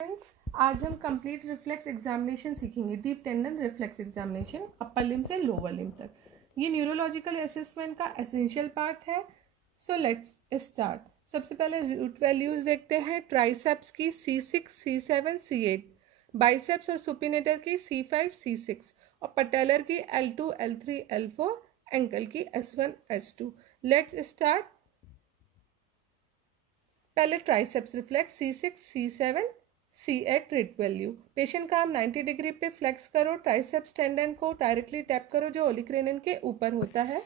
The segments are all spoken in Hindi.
फ्रेंड्स, आज हम कंप्लीट रिफ्लेक्स एग्जामिनेशन सीखेंगे। डीप टेंडन रिफ्लेक्स एग्जामिनेशन अपर लिम से लोअर लिम तक। ये न्यूरोलॉजिकल असेसमेंट का एसेंशियल पार्ट है। So let's start. सबसे पहले रूट वैल्यूज देखते हैं। ट्राइसेप्स की C6, C7, C8, बाइसेप्स और सुपिनेटर की C5, C6 और पटेलर की L2, L3, L4, एंकल की S1, S2। Let's start. पहले triceps reflex C6, C7, C8 rate value. Patient का आप 90 डिग्री पे फ्लेक्स करो। ट्राइसेप्स टेंडन को डायरेक्टली टैप करो जो ओलिक्रेनियन के ऊपर होता है।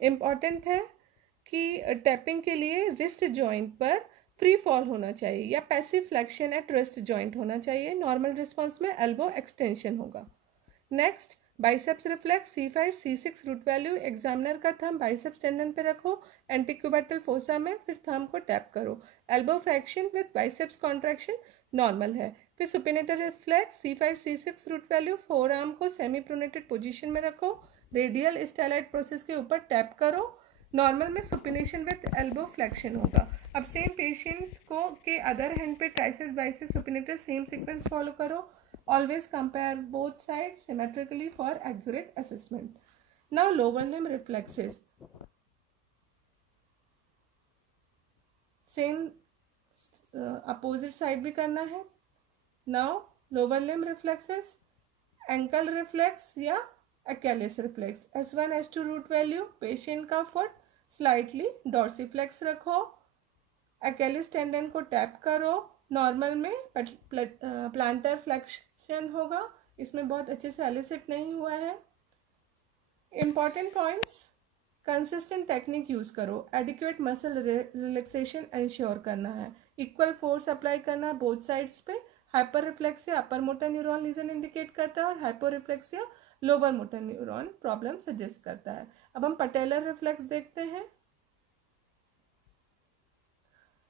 इम्पॉर्टेंट है कि टैपिंग के लिए रिस्ट जॉइंट पर फ्री फॉल होना चाहिए या passive flexion at wrist joint होना चाहिए। नॉर्मल रिस्पॉन्स में एल्बो एक्सटेंशन होगा। Next, biceps reflex C5, C6 root value. Examiner का थंब बाइसेप्स टेंडन पे रखो, एंटीक्यूबैटल फोसा में, फिर थंब को टैप करो। Elbow flexion with biceps contraction normal है। फिर supinator reflex C5, C6 root value. Forearm को सेमी प्रोनेटेड पोजीशन में रखो, रेडियल स्टाइलाइट प्रोसेस के ऊपर टैप करो। नॉर्मल में सुपिनेशन विद एल्बो फ्लेक्शन होगा। अब सेम पेशेंट को के अदर हैंड पे triceps, biceps, supinator same sequence follow करो। Always compare both sides symmetrically for accurate assessment. Now lower limb reflexes. Same opposite side भी करना है. Now lower limb reflexes, ankle reflex या Achilles reflex. S1, S2 root value. Patient का foot slightly dorsiflex रखो. Achilles tendon को टैप करो. नॉर्मल में प्लांटर फ्लेक्शन होगा। इसमें बहुत अच्छे से एलिसिट नहीं हुआ है। Important points, consistent technique use करो। एडिक्वेट मसल रिलैक्सेशन इंश्योर करना है। इक्वल फोर्स अप्लाई करना है बोथ साइड्स पे। Hyper reflexia upper motor neuron lesion indicate करता है और hyper reflexia lower motor neuron problem suggest करता है। अब हम पटेलर रिफ्लेक्स देखते हैं।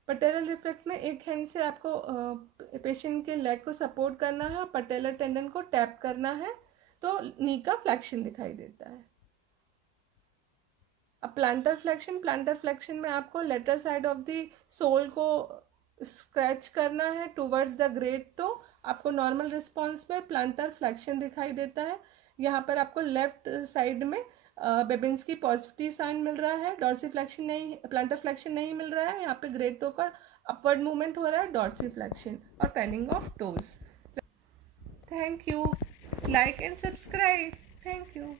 पटेलर रिफ्लेक्स में एक हैंड से आपको पेशेंट के लेग को सपोर्ट करना है और पटेलर टेंडन को टैप करना है तो नी का फ्लेक्शन दिखाई देता है। अब प्लांटर फ्लेक्शन में आपको lateral side of the sole को स्क्रैच करना है टूवर्ड्स द ग्रेट टो। आपको नॉर्मल रिस्पॉन्स में प्लांटर फ्लेक्शन दिखाई देता है। यहाँ पर आपको लेफ्ट साइड में बेबिंस्की पॉजिटिव साइन मिल रहा है। डॉर्सीफ्लेक्शन नहीं, प्लांटर फ्लेक्शन नहीं मिल रहा है। यहाँ पे ग्रेट टो का अपवर्ड मूवमेंट हो रहा है, डॉर्सीफ्लेक्शन और fanning of toes. Thank you. Like and subscribe. Thank you.